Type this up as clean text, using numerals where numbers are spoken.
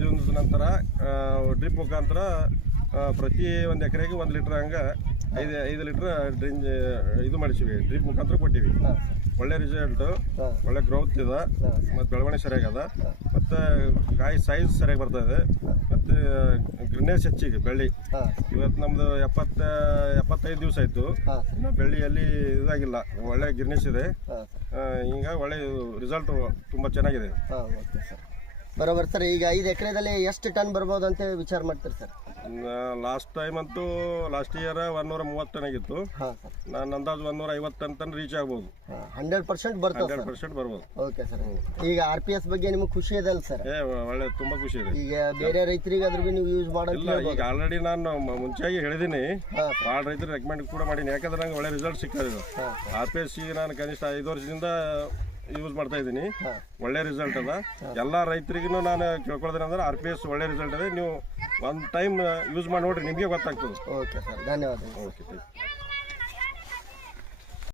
ದಿನದ ನಂತರ ಡ್ರಿಪ್ ಮುಖಾಂತರ ಪ್ರತಿ ಒಂದು ಎಕರೆಗೆ 1 ಲೀಟ್ರ್ ಹಂಗೆ 5 ಲೀಟ್ರ್ ಡ್ರಿಂಜ್ ಇದು ಮಾಡಿಸಿವಿ, ಡ್ರಿಪ್ ಮುಖಾಂತರ ಕೊಟ್ಟಿವಿ. ಒಳ್ಳೆ ರಿಸಲ್ಟು, ಒಳ್ಳೆ ಗ್ರೋತ್ ಇದೆ, ಮತ್ತು ಬೆಳವಣಿಗೆ ಸರಿಯಾಗದ, ಮತ್ತು ಕಾಯಿ ಸೈಜ್ ಸರಿಯಾಗಿ ಬರ್ತದೆ, ಮತ್ತು ಗ್ರೀನೇಜ್ ಹೆಚ್ಚಿಗೆ ಬೆಳ್ಳಿ. ಇವತ್ತು ನಮ್ಮದು 75 ದಿವಸ ಆಯಿತು, ಇನ್ನು ಬೆಳ್ಳಿಯಲ್ಲಿ ಇದಾಗಿಲ್ಲ, ಒಳ್ಳೆ ಗ್ರೀನೇಜ್ ಇದೆ. ಈಗ ಒಳ್ಳೆ ರಿಸಲ್ಟು ತುಂಬ ಚೆನ್ನಾಗಿದೆ. ಬರೋಬರ್ ಸರ್. ಈಗ 5 ಎಕರೆದಲ್ಲಿ ಎಷ್ಟು ಟನ್ ಬರ್ಬೋದು ಅಂತ ವಿಚಾರ ಮಾಡ್ತೀರಿ ಸರ್? ಲಾಸ್ಟ್ ಟೈಮ್ ಅಂತೂ ಲಾಸ್ಟ್ ಇಯರ್ 130 ಟನ್ ಆಗಿತ್ತು. ನಾನು ಅಂದಾಜು 150 ಟನ್ ರೀಚ್ ಆಗ್ಬೋದು. 100% ಬರ್ತದೆ. 100% ಬರ್ಬೋದು. Okay sir. ಈಗ RPS ಬಗ್ಗೆ ನಿಮಗೆ ಖುಷಿ ಇದೆ ಅಲ್ಲ ಸರ್? ಒಳ್ಳೆ ತುಂಬಾ ಖುಷಿ ಇದೆ. ಈಗ ಬೇರೆ ರೈತರಿಗೆ ಅದ್ರ ನೀವು ಯೂಸ್ ಮಾಡೋದಿಲ್ಲ? ಈಗ ಆಲ್ರೆಡಿ ನಾನು ಮುಂಚೆಯಾಗಿ ಹೇಳಿದ್ದೀನಿ, ಭಾಳ ರೈತರು ರೆಕಮೆಂಡ್ ಕೂಡ ಮಾಡೀನಿ, ಯಾಕಂದ್ರೆ ನಂಗೆ ಒಳ್ಳೆ ರಿಸಲ್ಟ್ ಸಿಗ್ತದೆ. RPS ಈಗ ನಾನು ಕನಿಷ್ಠ 5 ವರ್ಷದಿಂದ ಯೂಸ್ ಮಾಡ್ತಾ ಇದ್ದೀನಿ, ಒಳ್ಳೆ ರಿಸಲ್ಟ್ ಅದ. ಎಲ್ಲ ರೈತರಿಗೂ ನಾನು ಕೇಳ್ಕೊಳ್ತೀನಿ ಅಂದ್ರೆ RPS ಒಳ್ಳೆ ರಿಸಲ್ಟ್ ಇದೆ, ನೀವು 1 ಟೈಮ್ ಯೂಸ್ ಮಾಡಿ ನೋಡ್ರಿ, ನಿಮಗೆ ಗೊತ್ತಾಗ್ತದೆ. ಓಕೆ ಸರ್, ಧನ್ಯವಾದ. ಓಕೆ.